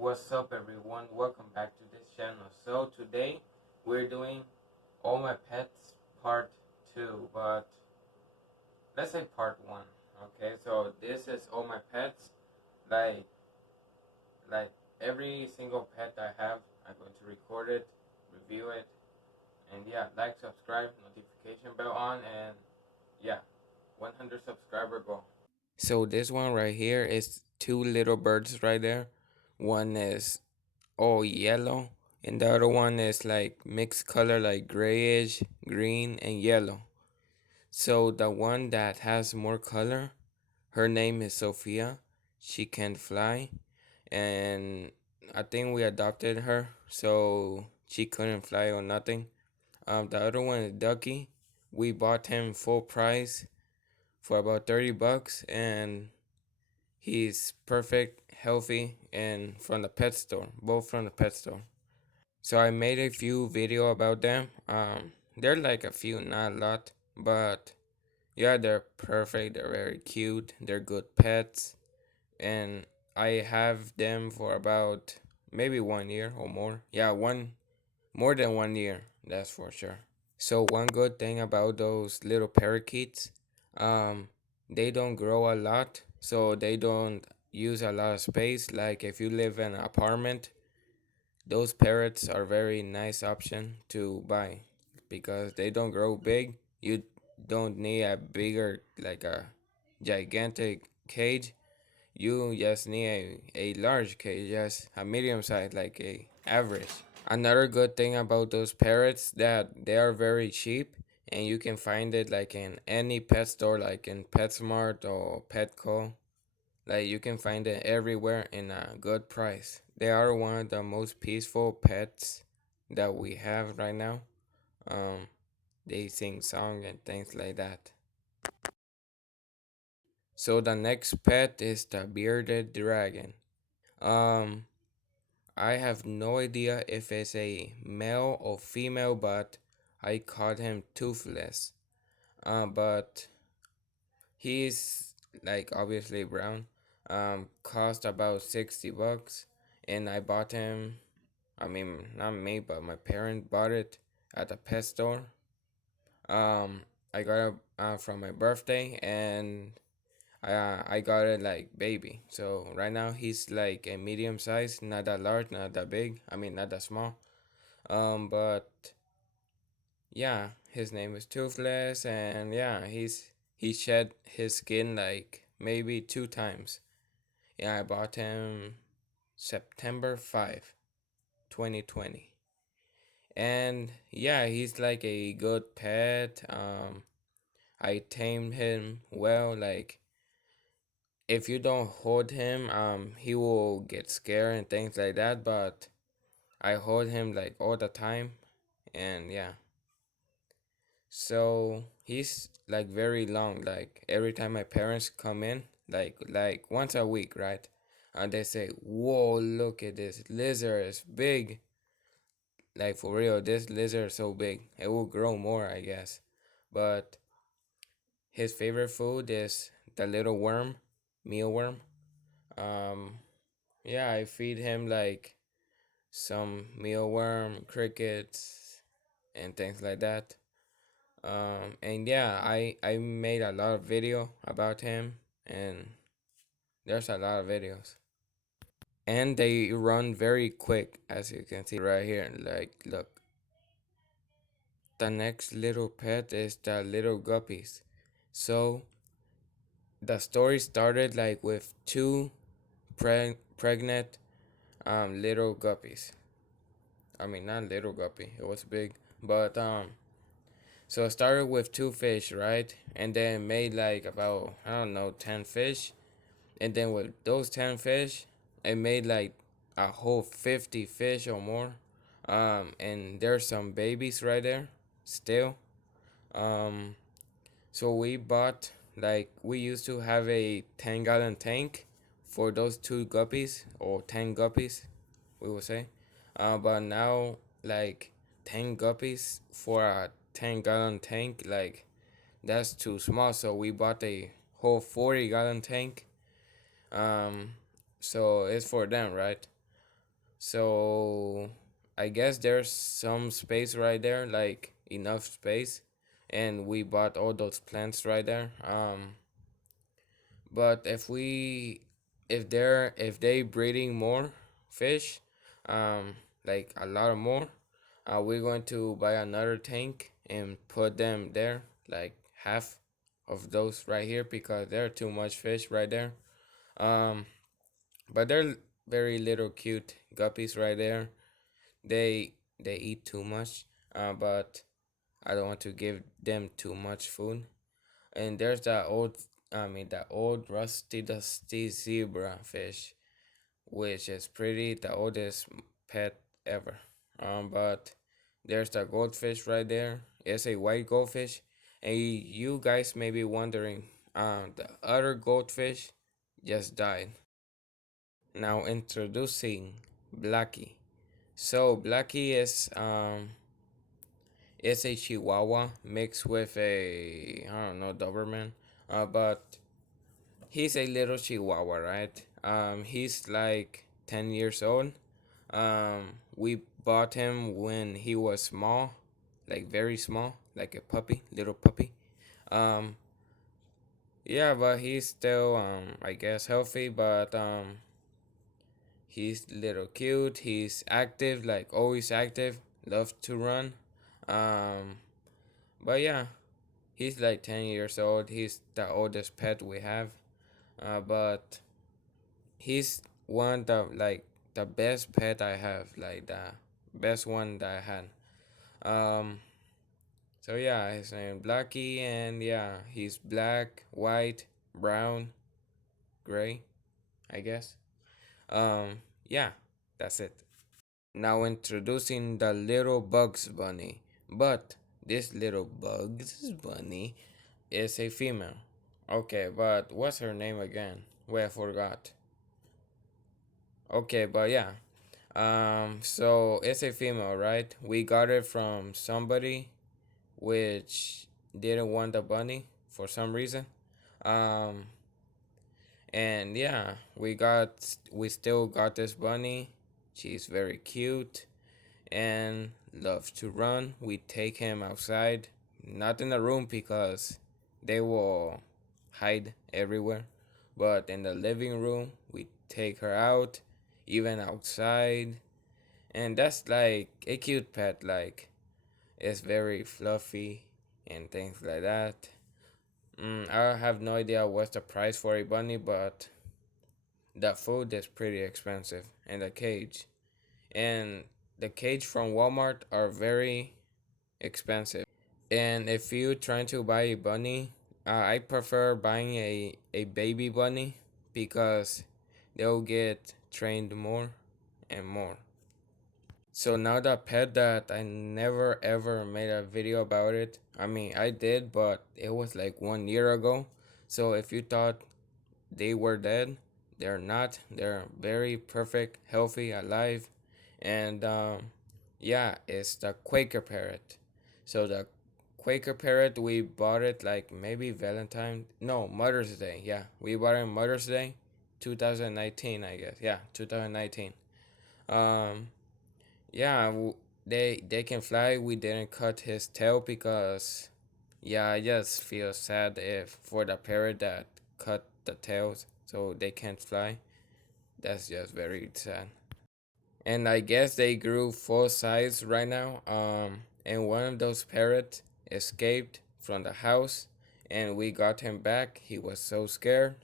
What's up, everyone? Welcome back to this channel. So today we're doing all my pets part 2, but let's say part 1. Okay, so this is all my pets. Like like every single pet I have, I'm going to record it, review it, and yeah, like, subscribe, notification bell on, and yeah, 100 subscriber goal. So this one right here is two little birds right there. One is all yellow, and the other one is like mixed color, like grayish, green, and yellow. So the one that has more color, her name is Sophia. She can fly, and I think we adopted her, so she couldn't fly or nothing. The other one is Ducky. We bought him full price for about $30, and he's perfect, healthy, and from the pet store, both from the pet store. So I made a few video about them. They're like a few, not a lot, but yeah, they're perfect. They're very cute. They're good pets, and I have them for about maybe 1 year or more. Yeah, more than 1 year. That's for sure. So one good thing about those little parakeets, um, they don't grow a lot, so they don't use a lot of space. Like if you live in an apartment, those parrots are very nice option to buy because they don't grow big. You don't need a bigger, like a gigantic cage. You just need a large cage, just a medium size, like a average. Another good thing about those parrots that they are very cheap, and you can find it like in any pet store, like in PetSmart or Petco. Like you can find it everywhere in a good price. They are one of the most peaceful pets that we have right now. Um, they sing song and things like that. So the next pet is the bearded dragon. Um, I have no idea if it's a male or female, but I called him Toothless. But he's like obviously brown. Cost about $60, and I bought him. I mean, not me, but my parent bought it at the pet store. I got it from my birthday, and I got it like baby. So right now he's like a medium size, not that large, not that big. I mean, not that small. But yeah, his name is Toothless, and yeah, he shed his skin like maybe 2 times. Yeah, I bought him September 5, 2020. And yeah, he's like a good pet. I tamed him well. Like if you don't hold him, he will get scared and things like that. But I hold him like all the time, and yeah. So he's like very long. Like every time my parents come in, like once a week, right? And they say, "Whoa, look at this lizard! It's big." Like for real, this lizard is so big. It will grow more, I guess. But his favorite food is the little worm, mealworm. Um, yeah, I feed him like some mealworm, crickets, and things like that. And yeah, I made a lot of video about him, and there's a lot of videos. And they run very quick, as you can see right here. Like, look. The next little pet is the little guppies. So the story started like with two pregnant little guppies. I mean, not little guppy, it was big, but so it started with two fish, right? And then made like about, I don't know, 10 fish. And then with those 10 fish, it made like a whole 50 fish or more. And there's some babies right there still. Um, So we bought, like, we used to have a 10-gallon tank for those two guppies, or 10 guppies, we would say. But now, like, 10 guppies for a 10-gallon tank, like, that's too small. So we bought a whole 40-gallon tank. Um, so it's for them, right? So I guess there's some space right there, like enough space, and we bought all those plants right there. But if they breeding more fish, like a lot of more, we're going to buy another tank and put them there, like half of those right here because there are too much fish right there. Um, but they're very little cute guppies right there. They eat too much, but I don't want to give them too much food. And there's that old rusty dusty zebra fish, which is pretty the oldest pet ever. But there's the goldfish right there. It's a white goldfish, and you guys may be wondering, the other goldfish just died. Now introducing Blacky. So Blacky is a Chihuahua mixed with a I don't know Doberman, but he's a little Chihuahua, right? He's like 10 years old. We bought him when he was small, like very small, like a puppy, little puppy. Um, yeah, but he's still I guess healthy, but he's little cute. He's active, like always active. Loves to run. Um, but yeah, he's like 10 years old. He's the oldest pet we have. But he's one of the best pet I have, like the best one that I had. Um, so yeah, his name Blacky, and yeah, he's black, white, brown, gray, I guess. Yeah, that's it. Now introducing the little Bugs Bunny. But this little Bugs Bunny is a female. Okay, but what's her name again? Well, I forgot. Okay, but yeah. So it's a female, right? We got it from somebody which didn't want the bunny for some reason. Um, and yeah, we still got this bunny. She's very cute and loves to run. We take him outside, not in the room because they will hide everywhere, but in the living room, we take her out, even outside, and that's like a cute pet. Like it's very fluffy and things like that. I have no idea what's the price for a bunny, but the food is pretty expensive, and the cage from Walmart are very expensive. And if you trying to buy a bunny, I prefer buying a baby bunny because they'll get trained more and more. So now the pet that I never ever made a video about it. I mean, I did, but it was like 1 year ago. So if you thought they were dead, they're not. They're very perfect, healthy, alive, and yeah, it's the Quaker parrot. So the Quaker parrot, we bought it like maybe Valentine, no, Mother's Day. Yeah, we bought it Mother's Day, 2019, I guess. Yeah, 2019. Um, yeah, they can fly. We didn't cut his tail because, yeah, I just feel sad if for the parrot that cut the tails so they can't fly. That's just very sad. And I guess they grew full size right now. And one of those parrots escaped from the house, and we got him back. He was so scared.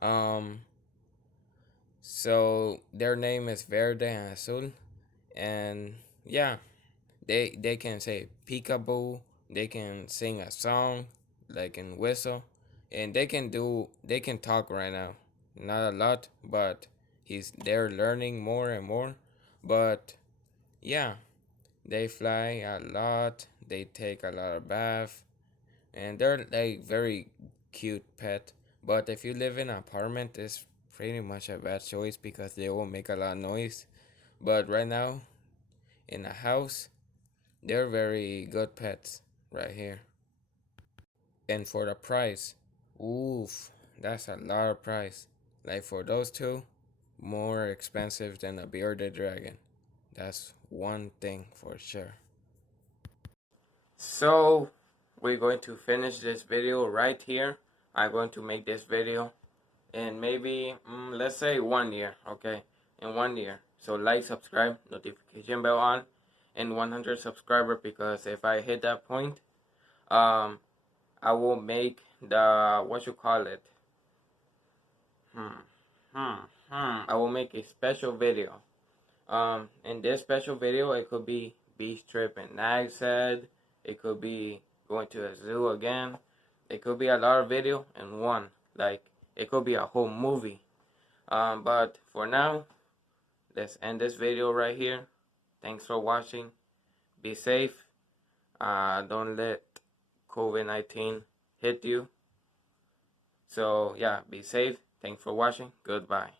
Um, so their name is Verde and Azul, and yeah, they can say peekaboo. They can sing a song, like in whistle, and they can talk right now. Not a lot, but they're learning more and more. But yeah, they fly a lot. They take a lot of bath, and they're like very cute pet. But if you live in an apartment, it's pretty much a bad choice because they will make a lot of noise. But right now, in a house, they're very good pets right here. And for the price, oof, that's a lot of price. Like for those two, more expensive than a bearded dragon. That's one thing for sure. So we're going to finish this video right here. I'm going to make this video in maybe let's say 1 year. Okay, in 1 year. So like, subscribe, notification bell on, and 100 subscriber, because if I hit that point, I will make the, what you call it, I will make a special video. In this special video, it could be beach trip in Nag's Head. It could be going to a zoo again. It could be a lot of video in one. Like, it could be a whole movie. But for now, let's end this video right here. Thanks for watching. Be safe. Don't let COVID-19 hit you. So yeah, be safe. Thanks for watching. Goodbye.